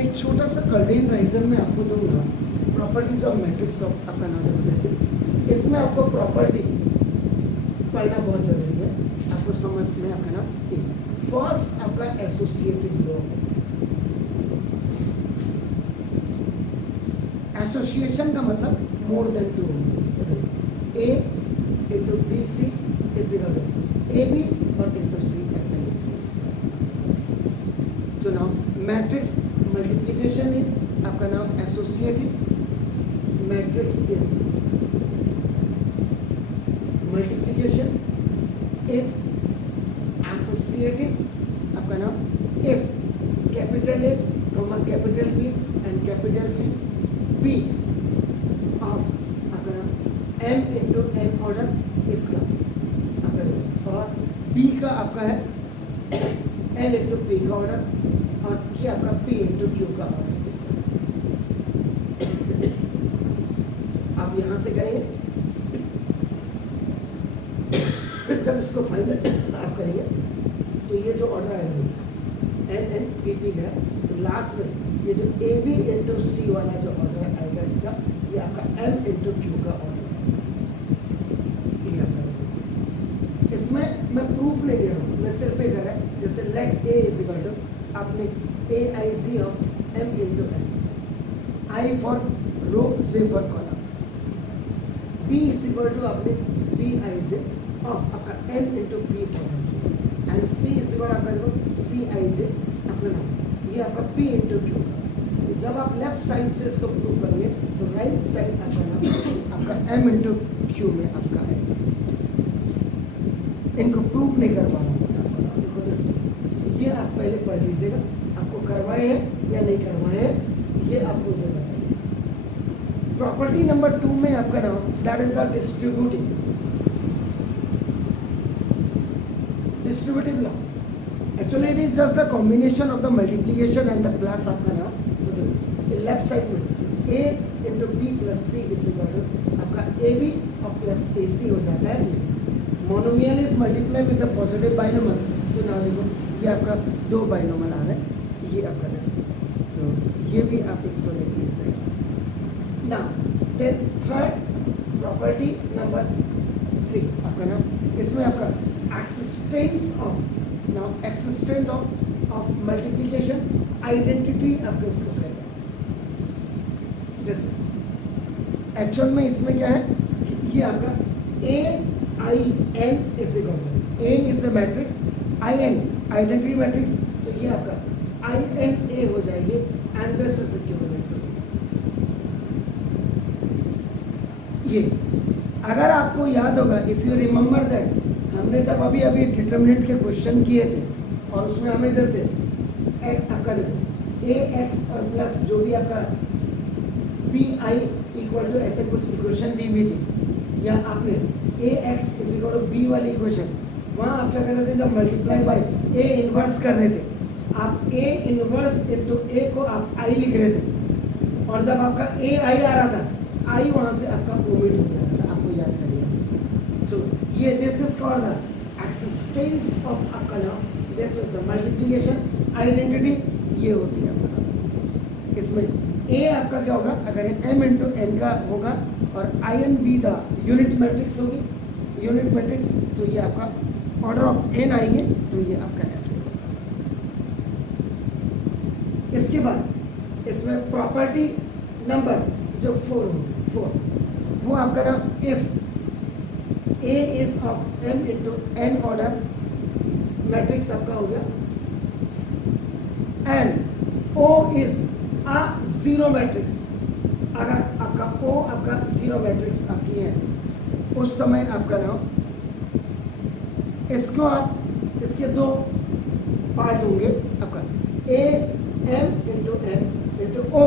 एक छोटा सा कंटेनराइजर में आपको दूंगा प्रॉपर्टीज ऑफ मैट्रिक्स ऑफ आपका नाम है जैसे इसमें आपको प्रॉपर्टी पढ़ना बहुत जरूरी है, आपको समझ में आपका नाम फर्स्ट आपका एसोसिएटिव लॉ। एसोसिएशन का मतलब more than two, A into B C is equal to A B और इंटू सी ऐसे। तो नाउ मैट्रिक्स मल्टीप्लिकेशन इज आपका नाम associative matrix in multiplication is associative आपका नाम if capital A, capital B and capital C B of आपका नाम M into N order इसका आपका और B का आपका है N into P का ऑर्डर और ये आपका P into Q का ऑर्डर इसका। आप यहाँ से करेंगे जब इसको फाइनल आप करेंगे तो ये जो ऑर्डर आएगा एन एन पी पी है, तो लास्ट में ये जो ए बी इंटू सी वाला जो ऑर्डर आएगा इसका, ये आपका एम इंटू क्यू का ऑर्डर आएगा। ये आपका इसमें मैं प्रूफ नहीं दे रहा हूँ, मैं सिर्फ ये कर रहा है जैसे let a is equal to आपने a i j of m into n, i for row j for column, b is equal to आपने बी आई जे ऑफ आपका n into p form and c is equal आपका c आई जे आपका नाम ये आपका p into Q. तो जब आप लेफ्ट साइड से इसको प्रूव करेंगे तो राइट साइड आपका नाम आपका m इंटू क्यू में आपका है। इनको प्रूफ नहीं कर पा रहा हूँ, देखो दोस्तों ये आप पहले पढ़ लीजिएगा, आपको करवाए हैं या नहीं करवाए हैं ये आप मुझे बताइए। प्रॉपर्टी नंबर 2 में आपका नाम that is the distributive law. Actually it is just the combination of the multiplication and the plus आपका नाम। तो देखो लेफ्ट साइड में a into B plus C is equal to आपका ए बी और प्लस ए सी हो जाता है। ये monomial is multiply with the positive binomial, तो ना देखो ये आपका दो बाइनोमियल आ रहा है, ये आपका तो ये भी आप इसको देख लीजिए। ना थर्ड प्रॉपर्टी नंबर 3 आपका नाम, इसमें आपका existence of now existence of multiplication identity आपको इसको कहते हैं। जैसे एक्चुअल में इसमें क्या है कि ये आपका a i n is equal to a is a matrix i n identity matrix, तो ये आपका i n a हो जाएगी and this is equivalent to ये। अगर आपको याद होगा इफ यू रिमेंबर दैट हमने जब अभी डिटर्मिनेंट के क्वेश्चन किए थे और उसमें हमें जैसे आपका देखो ए एक्स और प्लस जो भी आपका बी आई इक्वल टू ऐसे कुछ इक्वेशन दी हुई थी, या आपने a x is equal to b वाली इक्वेशन वहाँ आप क्या कर रहे थे जब मल्टीप्लाई बाय ए इनवर्स कर रहे थे, आप ए इनवर्स इंटू ए को आप आई लिख रहे थे और जब आपका ए आई आ रहा था आई वहाँ से आपका ओमिट हो जाता था, आपको याद करिए। तो ये this is called the existence of आपका नाम, this is the multiplication identity, ये होती है आपका नाम। इसमें ए आपका क्या होगा अगर m इंटू एन का होगा और I N be the unit matrix होगी, यूनिट मैट्रिक्स, तो ये आपका ऑर्डर ऑफ एन आएंगे, तो ये आपका ऐसे होगा। इसके बाद इसमें प्रॉपर्टी नंबर जो 4 होगी 4 वो आपका नाम if A is of m into n order matrix आपका हो गया and O is a zero matrix, अगर आपका O आपका जीरो मैट्रिक्स आपकी है उस समय आपका नाम इसको आप इसके दो पार्ट होंगे आपका A m into n into O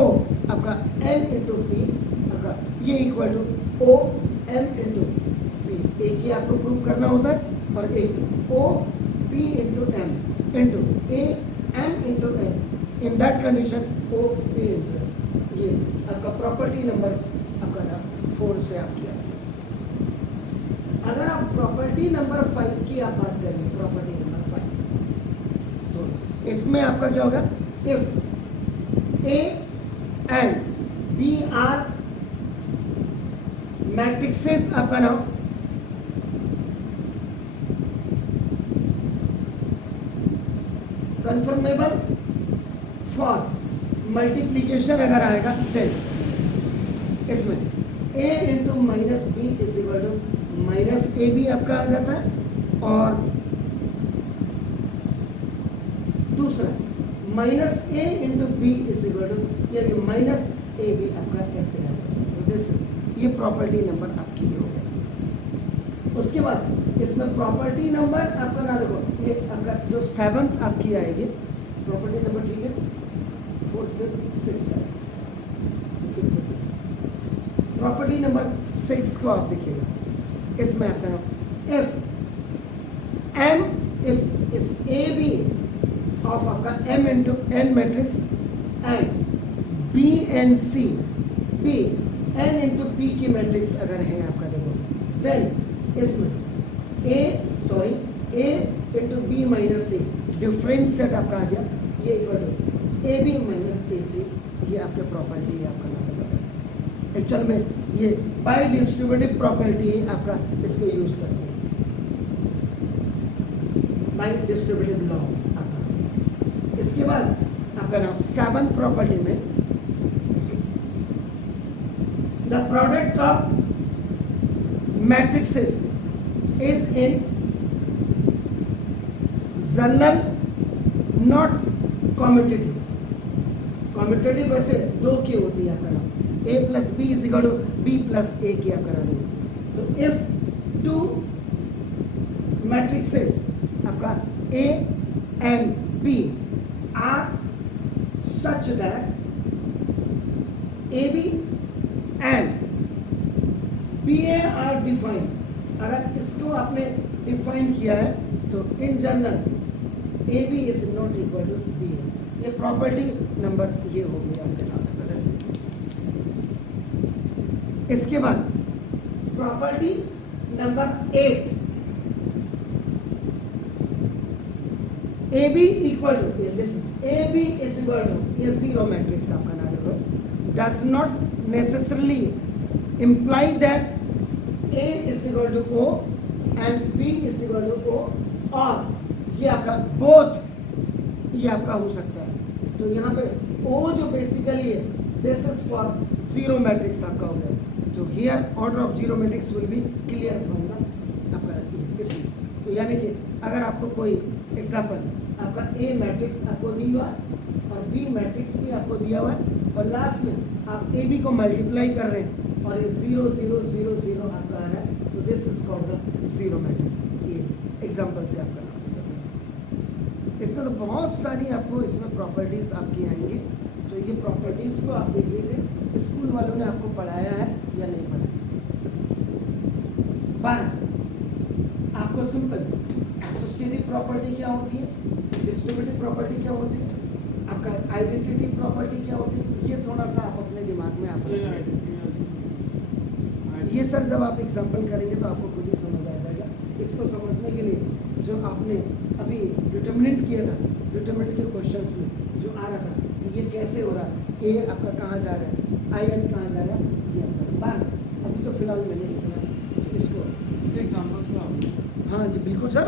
आपका n into p आपका ये equal to O m into एक ही आपको प्रूव करना होता है और एक O P into M into A M into N in that condition O P into M, ये आपका प्रॉपर्टी नंबर आपका नाम 4 से आप किया। अगर आप प्रॉपर्टी नंबर 5 की आप बात करेंगे, प्रॉपर्टी नंबर 5 तो इसमें आपका क्या होगा if A and B are matrices आपका नाम कंफर्मेबल फॉर मल्टीप्लीकेशन अगर आएगा देन इसमें a into minus B is equal to minus A B आपका आ जाता है, और दूसरा minus A into B is equal to यानी माइनस ए बी आपका ऐसे आ जाता है। तो दिस ये प्रॉपर्टी नंबर आपकी ये हो गया। उसके बाद इसमें प्रॉपर्टी नंबर आपका ना देखो, ये आपका जो 7th आपकी आएगी प्रॉपर्टी नंबर, ठीक है, 4th 5th 6th आएगी। प्रॉपर्टी नंबर 6 को आप देखिएगा, इसमें आपका नाम if A B of आपका M into N matrix and B and C B N into P की मैट्रिक्स अगर है आपका देखो, देन इसमें A into B minus C difference set आपका आ गया, ये equal to A b minus a c, ये आपके प्रॉपर्टी है आपका नाम है। एक्चुअल में ये बाय डिस्ट्रीब्यूटिव प्रॉपर्टी आपका इसको यूज करते हैं, बाय डिस्ट्रीब्यूटिव लॉ आपका। इसके बाद आपका नाम 7th प्रॉपर्टी में the product of matrices is in general not commutative. Commutative वैसे 2 की होती है आपका नाम a plus b is equal to b plus a की आप करा देंगे। तो इफ 2 मैट्रिक्सेस आपका A and B are such that AB and BA are defined, अगर इसको आपने डिफाइन किया है तो in general AB is not equal to BA, ये प्रॉपर्टी नंबर ये हो गई आपके साथ। इसके बाद property number 8 AB equal to this is AB is equal to ये जीरो मैट्रिक्स आपका ना देखो, does not necessarily imply that A is equal to O and B is equal to O, और ये आपका बोथ ये आपका हो सकता है। तो यहाँ पे O जो बेसिकली है this is for zero matrix आपका हो गया। तो here order of zero matrix will be clear from the आपका इसमें। तो यानी कि अगर आपको कोई एग्जांपल आपका ए मैट्रिक्स आपको दिया हुआ है और बी मैट्रिक्स भी आपको दिया हुआ है और लास्ट में आप ए बी को मल्टीप्लाई कर रहे हैं और ये 0 0 0 0 आपका आ रहा है, तो this is called the zero matrix. ये एग्जांपल से आपका नाम। इस तरह बहुत सारी आपको इसमें प्रॉपर्टीज आपकी आएंगी। तो ये प्रॉपर्टीज को आप देख लीजिए स्कूल वालों ने आपको पढ़ाया है या नहीं पढ़ाया। 12 आपको सिंपल एसोसिएटिव प्रॉपर्टी क्या होती है, डिस्ट्रीब्यूटिव प्रॉपर्टी क्या होती है, आपका आइडेंटिटी प्रॉपर्टी क्या होती है, ये थोड़ा सा आप अपने दिमाग में आप ये सर जब आप एग्जाम्पल करेंगे तो आपको खुद ही समझ आ जाएगा। इसको समझने के लिए जो आपने अभी डिटरमिनेंट किया था, डिटरमिनेंट के क्वेश्चंस में जो आ रहा था ये कैसे हो रहा है, ए आपका कहाँ जा रहा है, आई एन कहाँ जा रहा है, ये आपका बार अभी तो फिलहाल मैंने इतना इसको एग्जाम्पल्स हाँ जी बिल्कुल सर।